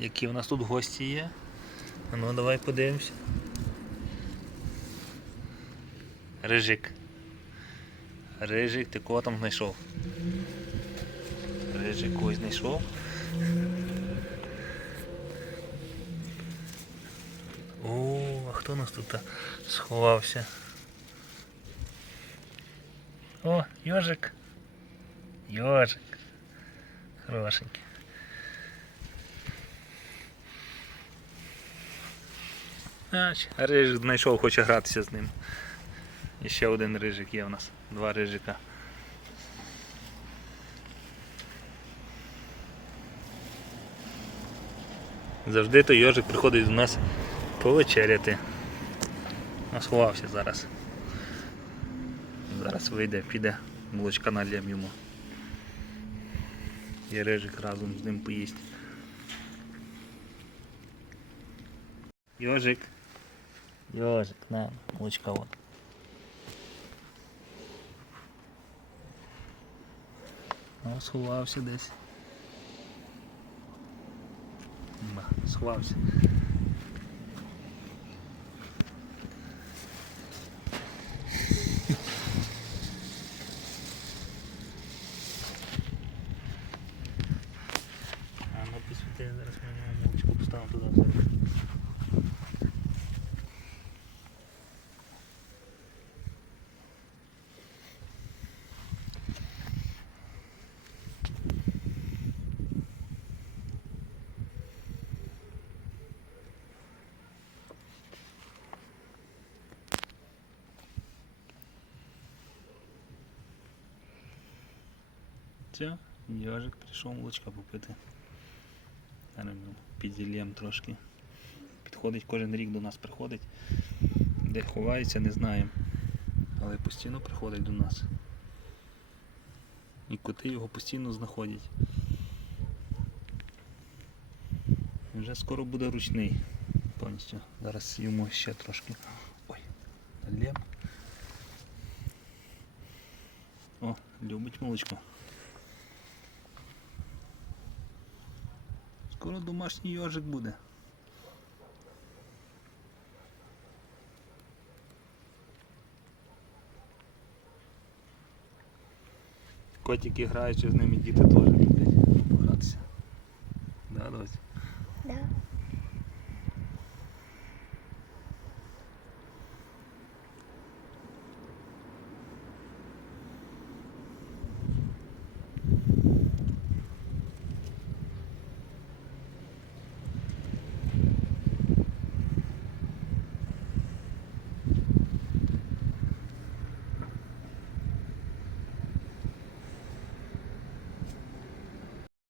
які у нас тут гості є. Ну давай подивимося. Рижик. Рижик, ти кого там знайшов? Рижик когось знайшов. О, а хто у нас тут сховався? О, йожик. Йожик. Хорошенький. А, ще рижик знайшов, хоче гратися з ним. І ще один рижик є у нас. Два рижика. Завжди той йожик приходить до нас повечеряти. А сховався зараз. Зараз вийде, піде, молочка налєм йому. І рижик разом з ним поїсть. Йожик. Йожик, на, молочка от. О, сховався десь. Ба, сховався. А ну посвіти, зараз ми нього молочку поставимо туди. Все, йожик прийшов молочка попити. Ми трошки. Підходить кожен рік до нас приходить. Де ховається, не знаємо. Але постійно приходить до нас. І коти його постійно знаходять. Вже скоро буде ручний повністю. Зараз йому ще трошки. Ой, налєм. О, любить молочко. Скоро домашній йожик буде. Котики граючи з ними діти теж люблять